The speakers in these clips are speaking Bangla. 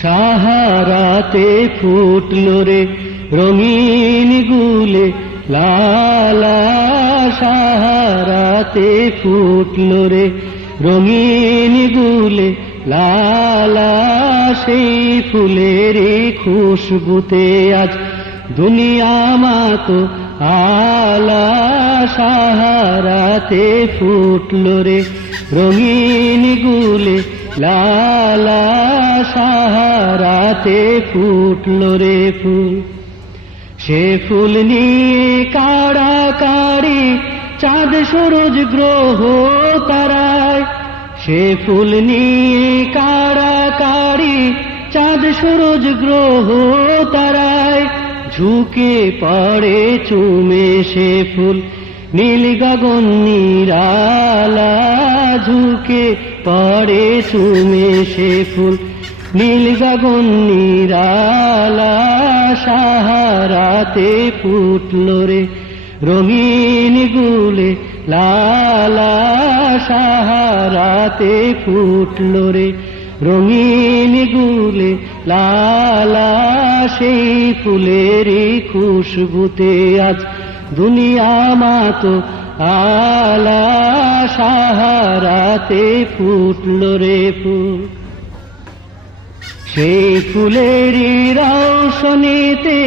সাহারাতে ফুটলো রে রঙিন গুলে লালা, সাহারাতে ফুটলো রে রঙিন গুলে লালা, সেই ফুলের খুশবুতে আজ দুনিয়া মাতো আলা, সাহারাতে ফুটলো রে রঙিন গুলে লালা, সাহারাতে ফুটলো রে ফুল। সে ফুল নিয়ে কাড়াকাড়ি চাঁদ সূরজ গ্রহ তারায়, সে ফুল নিয়ে কাড়াকাড়ি চাঁদ সূরজ গ্রহ তারায়, ঝুঁকে পড়ে চুমে সে ফুল নীল গগন নিরালা, ঝুঁকে পড়ে চুমে সে ফুল নীল গগন নিরালা, সাহারাতে ফুটলো রে রঙিন গুলে লালা, সাহারাতে ফুটলো রে রঙিন গুলে লালা, সেই ফুলেরই খুশবুতে আজ দুনিয়া মাতো আলা, সাহারাতে ফুটলো রে ফুল। সেই ফুলেরই রওশনীতে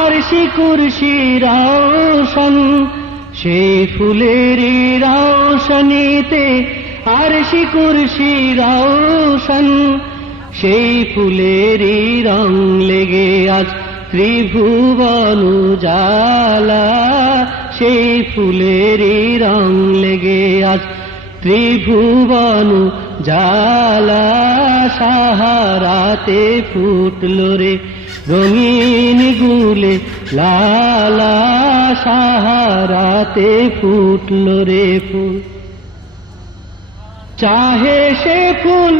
আরশি কুরসি রওশন, সেই ফুলেরই রওশনীতে আরশি কুরসি রওশন, সেই ফুলেরই রং লেগে আজ ত্রিভুবন উজালা, সেই ফুলেরই রং লেগে আজ ত্রিভুবন উজালা, সাহারাতে ফুটলো রে রঙিন গুলে লালা, সাহারাতে ফুটলো রে ফুল। চাহে সে ফুল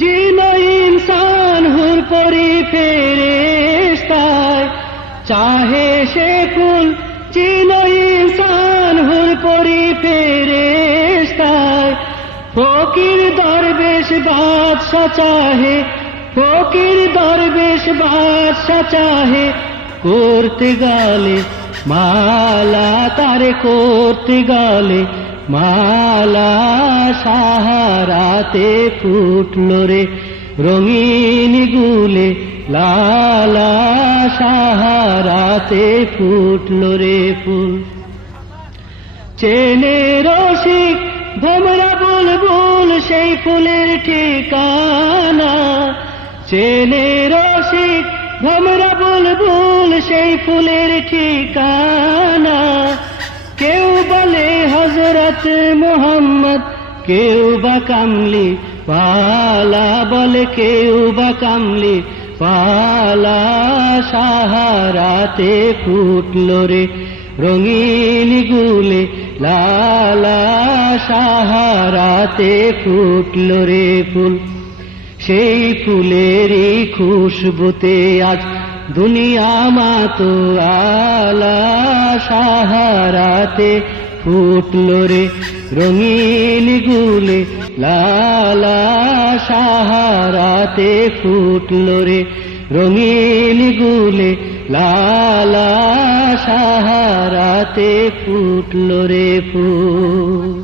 জিন ইনসান হুর পরি ফেরেশতায়, চাহে সে ফুল জিন ইনসান হুর পরি ফেরেশতায়, ফকির দরবেশ বাদশা চাহে, ফকির দরবেশ বাদশা চাহে, করতে গালে মালা তারে করতে গালে মালা, সাহারাতে ফুটলো রে রঙিন গুলে লালা, সাহারাতে ফুটলো রে ফুল। চেনে রসিক ভোমরা বুলবুল সেই ফুলের ঠিকানা, চেনে রসিক ভোমরা বুলবুল সেই ফুলের ঠিকানা, কেউ বলে হযরত মুহাম্মদ, কেউ বা কামলি পালা বলে, কেউ বা কামলি পালা, সাহারাতে ফুটলো রে রঙিন গুলে লালা, সাহারাতে ফুটলো রে ফুল। সেই ফুলেরই খুশবুতে আজ দুনিয়া মাতো আলা, সাহারাতে ফুটলো রে রঙিন গুলে লালা, সাহারাতে ফুটলো রে রঙিন গুলে লালা, সাহারাতে ফুটলো রে ফুল।